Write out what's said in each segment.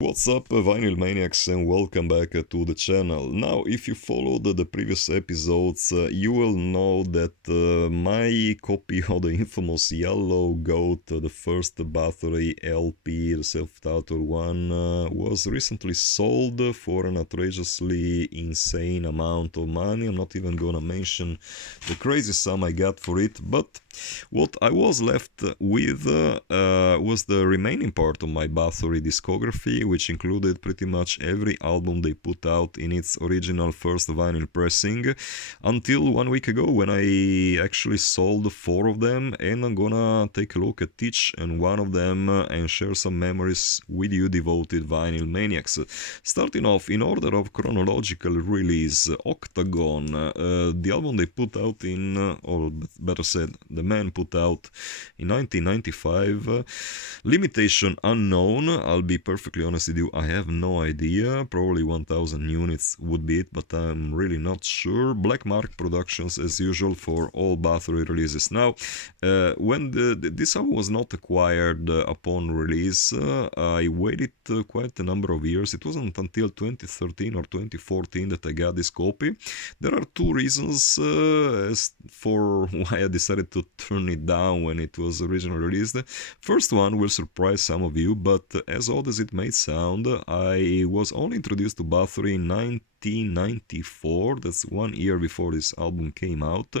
What's up, Vinyl Maniacs, and welcome back to the channel. Now, if you followed the previous episodes, you will know that my copy of the infamous Yellow Goat, the first Bathory LP, the self-titled one, was recently sold for an outrageously insane amount of money. I'm not even gonna mention the crazy sum I got for it, but what I was left with was the remaining part of my Bathory discography, which included pretty much every album they put out in its original first vinyl pressing, until 1 week ago when I actually sold 4 of them, and I'm gonna take a look at each and one of them and share some memories with you devoted vinyl maniacs. Starting off in order of chronological release, Octagon, the album they put out in, or better said, the man put out in 1995. Limitation unknown, I'll be perfectly honest with you, I have no idea, probably 1000 units would be it, but I'm really not sure. Black Mark Productions as usual for all Bathory releases. Now, when this album was not acquired upon release, I waited quite a number of years. It wasn't until 2013 or 2014 that I got this copy. There are two reasons as for why I decided to turn it down when it was originally released. First one will surprise some of you, but as odd as it may sound, I was only introduced to Bathory in 1994, that's 1 year before this album came out,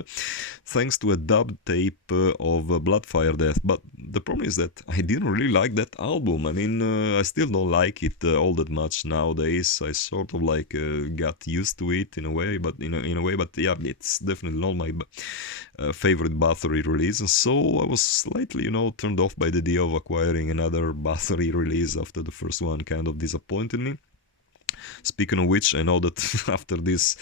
thanks to a dubbed tape of Bloodfire Death. But the problem is that I didn't really like that album. I mean, I still don't like it all that much nowadays. I sort of like got used to it in a way, but but yeah, it's definitely not my favorite Bathory release. And so I was slightly, turned off by the idea of acquiring another Bathory release after the first one kind of disappointed me. Speaking of which, I know that after this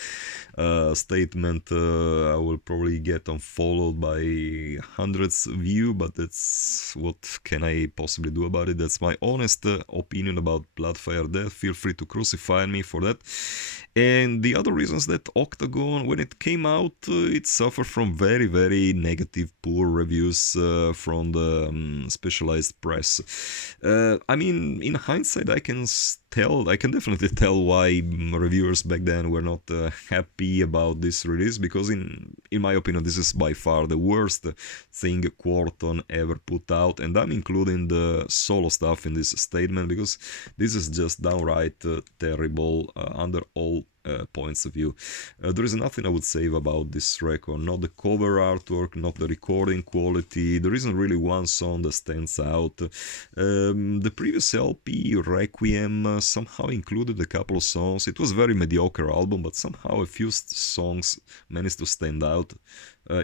statement I will probably get unfollowed by hundreds of you, but that's what can I possibly do about it. That's my honest opinion about Bloodfire Death. Feel free to crucify me for that. And the other reasons that Octagon, when it came out, it suffered from very, very negative, poor reviews from the specialized press. I mean, in hindsight, I can definitely tell why reviewers back then were not happy about this release, because in my opinion, this is by far the worst thing Quarton ever put out, and I'm including the solo stuff in this statement because this is just downright terrible under all points of view. There is nothing I would say about this record, not the cover artwork, not the recording quality. There isn't really one song that stands out. The previous LP, Requiem, somehow included a couple of songs. It was a very mediocre album, but somehow a few songs managed to stand out.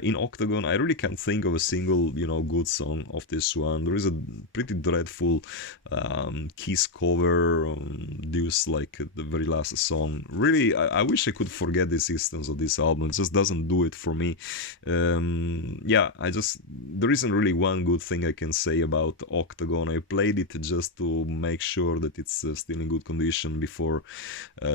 In Octagon, I really can't think of a single, good song of this one. There is a pretty dreadful Kiss cover, Deuce, like the very last song. Really, I wish I could forget the existence of this album. It just doesn't do it for me. There isn't really one good thing I can say about Octagon. I played it just to make sure that it's still in good condition before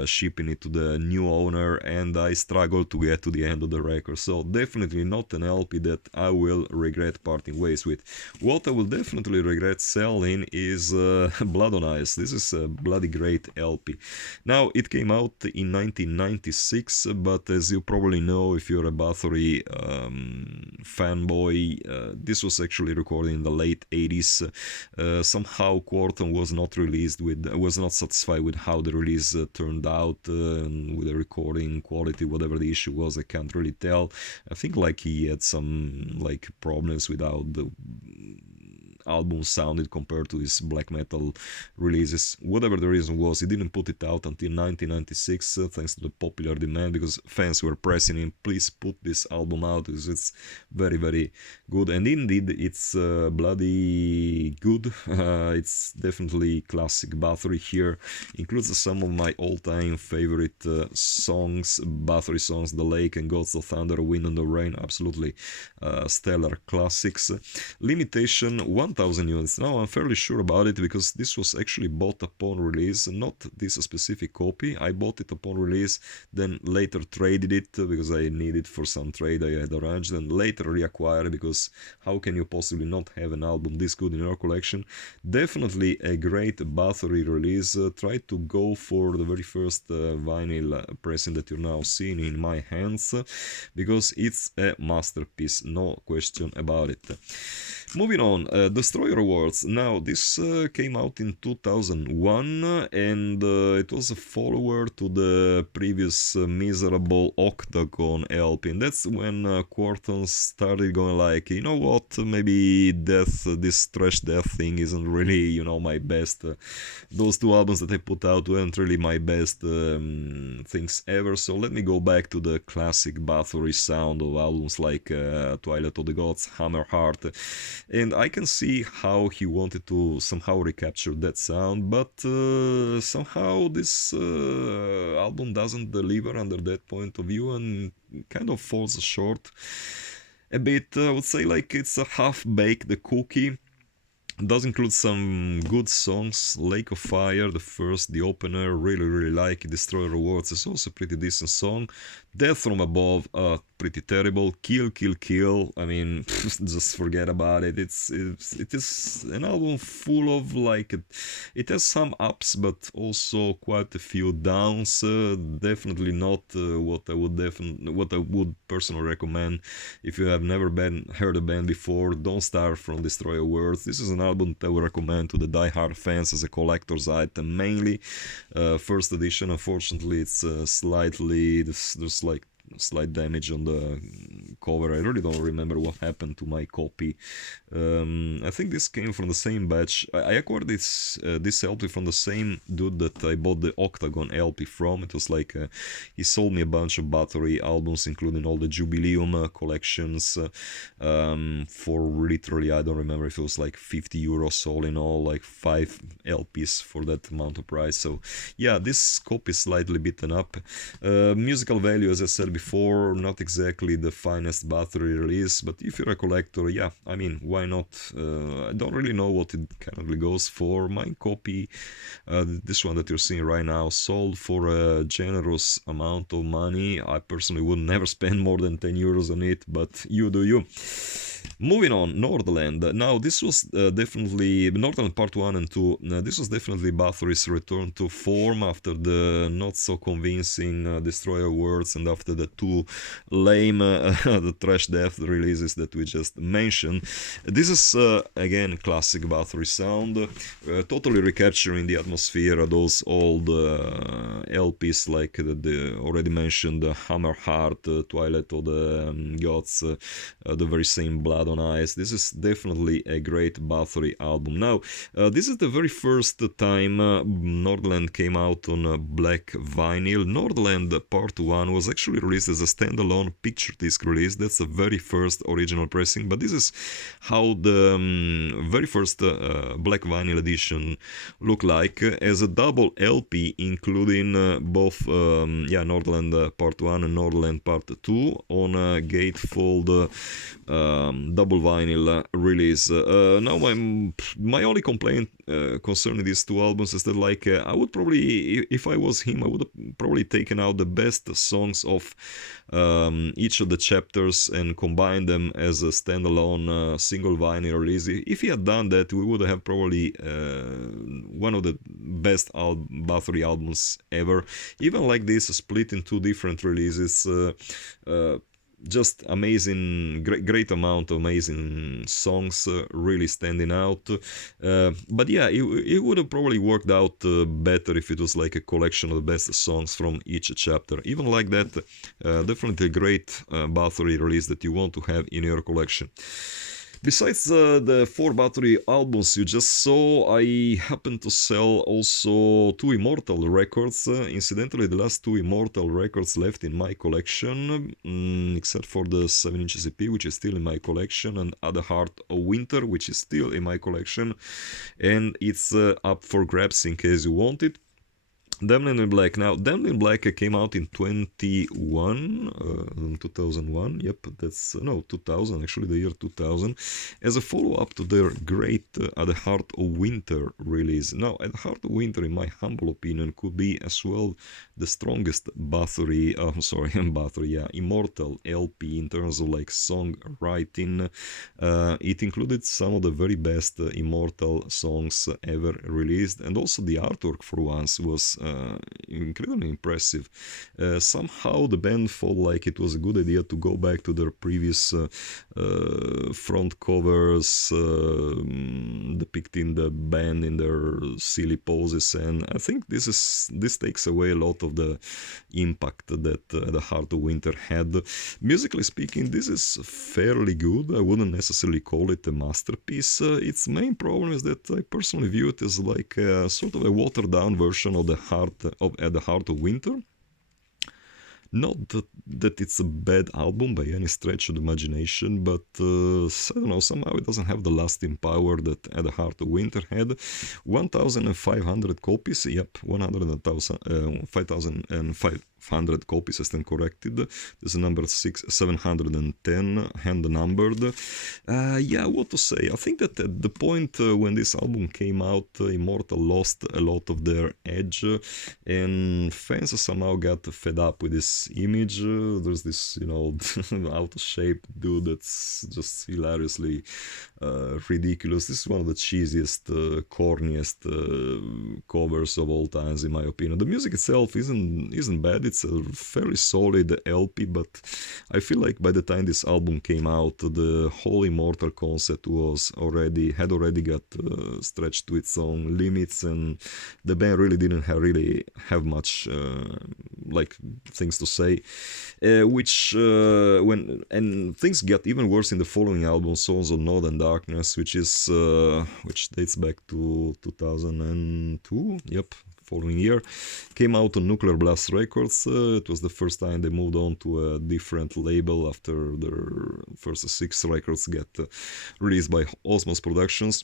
shipping it to the new owner, and I struggled to get to the end of the record. So definitely not an LP that I will regret parting ways with. What I will definitely regret selling is Blood on Ice. This is a bloody great LP. Now, it came out in 1996, but as you probably know, if you're a Bathory fanboy, this was actually recorded in the late 80s. Somehow Quarton was not satisfied with how the release turned out, with the recording quality, whatever the issue was, I can't really tell. I think he had some problems with how the album sounded compared to his black metal releases. Whatever the reason was, he didn't put it out until 1996, thanks to the popular demand, because fans were pressing him, please put this album out because it's very, very good. And indeed, it's bloody good. It's definitely classic Bathory here. Includes some of my all-time favorite songs, Bathory songs, The Lake and Gods of Thunder, Wind and the Rain, absolutely stellar classics. Limitation, 1000 1,000 units. Now I'm fairly sure about it because this was actually bought upon release, not this specific copy. I bought it upon release, then later traded it because I needed for some trade I had arranged, and later reacquired because how can you possibly not have an album this good in your collection? Definitely a great Bathory release. Try to go for the very first vinyl pressing that you're now seeing in my hands because it's a masterpiece, no question about it. Moving on, Destroyer Awards. Now, this came out in 2001 and it was a follower to the previous miserable Octagon LP. And that's when Quarton started going like, you know what, maybe this trash death thing isn't really, you know, my best. Those two albums that I put out weren't really my best things ever. So let me go back to the classic Bathory sound of albums like Twilight of the Gods, Hammerheart. And I can see how he wanted to somehow recapture that sound, but somehow this album doesn't deliver under that point of view and kind of falls short a bit. I would say like it's a half-baked cookie. It does include some good songs. Lake of Fire, the first, the opener, really like it. Destroyer Awards is also a pretty decent song. Death from Above, pretty terrible. Kill, I mean, just forget about it. It is an album full of like it has some ups but also quite a few downs. Definitely not what I would personally recommend if you have never heard a band before. Don't start from Destroyer Awards. This is an album that I would recommend to the die-hard fans as a collector's item mainly. First edition, unfortunately, it's slightly there's like slight damage on the cover. I really don't remember what happened to my copy. I think this came from the same batch. I acquired this LP from the same dude that I bought the Octagon LP from. It was like he sold me a bunch of Bathory albums, including all the Jubileum collections, for literally, I don't remember if it was like 50 euros all in all, like 5 LPs for that amount of price. So yeah, this copy is slightly beaten up. Musical value, as I said before, not exactly the finest Bathory release, but if you're a collector, yeah, I mean, why not? I don't really know what it currently goes for. My copy, this one that you're seeing right now, sold for a generous amount of money. I personally would never spend more than 10 euros on it, but you do you. Moving on, Norland. Now, this was definitely Norland Part 1 and 2. This was definitely Bathory's return to form after the not so convincing Destroyer Words and after the two lame the Trash Death releases that we just mentioned. This is again classic Bathory sound, totally recapturing the atmosphere of those old LPs like the already mentioned Hammerheart, Twilight of the Gods, the very same Blood on Ice. This is definitely a great Bathory album. Now, this is the very first time Norland came out on black vinyl. Norland Part 1 was actually released as a standalone picture disc release. That's the very first original pressing, but this is how the very first black vinyl edition looked like, as a double LP including both Norland Part 1 and Norland Part 2 on a gatefold double vinyl release. Now my only complaint concerning these two albums is that like I would probably, if I was him, I would have probably taken out the best songs of each of the chapters and combined them as a standalone single vinyl release. If he had done that, we would have probably one of the best Bathory albums ever. Even like this, split in two different releases. Just amazing, great amount of amazing songs, really standing out. But yeah, it would have probably worked out better if it was like a collection of the best songs from each chapter. Even like that, definitely a great Bathory release that you want to have in your collection. Besides the 4 Bathory albums you just saw, I happen to sell also 2 Immortal records. Incidentally, the last 2 Immortal records left in my collection, except for the 7-inch EP, which is still in my collection, and At the Heart of Winter, which is still in my collection, and it's up for grabs in case you want it. Dlin Black. Now, Dlin Black came out in 2001. Yep, that's no 2000. Actually, the year 2000, as a follow-up to their great At the Heart of Winter release. Now, At the Heart of Winter, in my humble opinion, could be as well the strongest Bathory. Sorry, Bathory. Yeah, Immortal LP in terms of like songwriting. It included some of the very best Immortal songs ever released, and also the artwork for once was incredibly impressive. Somehow the band felt like it was a good idea to go back to their previous front covers depicting the band in their silly poses, and I think this takes away a lot of the impact that The Heart of Winter had. Musically speaking, this is fairly good. I wouldn't necessarily call it a masterpiece. Its main problem is that I personally view it as like a sort of a watered down version of At the Heart of Winter. Not that it's a bad album by any stretch of the imagination, but I don't know, somehow it doesn't have the lasting power that At the Heart of Winter had. 1,500 copies, yep, 5,500 copies, I stand corrected. This is number 710, hand numbered. Yeah, what to say? I think that at the point when this album came out, Immortal lost a lot of their edge, and fans somehow got fed up with this image. There's this, out of shape dude that's just hilariously ridiculous. This is one of the cheesiest, corniest covers of all times, in my opinion. The music itself isn't bad. It's a fairly solid LP, but I feel like by the time this album came out, the whole Immortal concept had already got stretched to its own limits, and the band really didn't have much things to say. When things got even worse in the following album, Songs of North and Darkness, which dates back to 2002. Yep, following year, came out on Nuclear Blast Records. It was the first time they moved on to a different label after their first 6 records get released by Osmos Productions.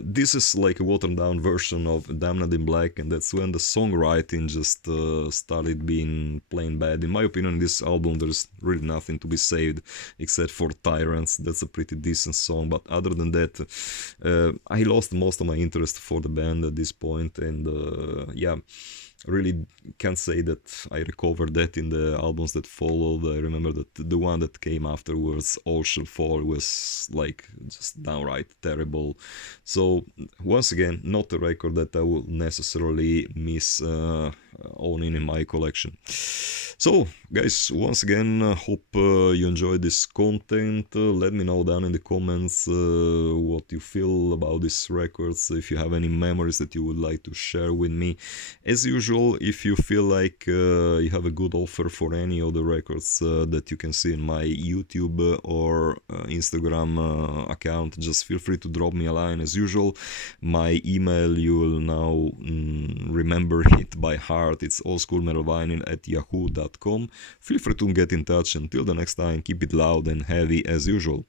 This is like a watered down version of Dlin Black, and that's when the songwriting just started being plain bad. In my opinion, in this album there's really nothing to be saved except for Tyrants. That's a pretty decent song, but other than that, I lost most of my interest for the band at this point, and really can't say that I recovered that in the albums that followed. I remember that the one that came afterwards, All Shall Fall, was like just downright terrible. So once again, not a record that I will necessarily miss owning in my collection. So guys, once again, hope you enjoyed this content. Let me know down in the comments what you feel about these records, if you have any memories that you would like to share with me. As usual, if you feel like you have a good offer for any of the records that you can see in my YouTube or Instagram account, just feel free to drop me a line. As usual, my email, you will now remember it by heart. It's oldschoolmetalvinyl@yahoo.com. Feel free to get in touch. Until the next time, keep it loud and heavy as usual.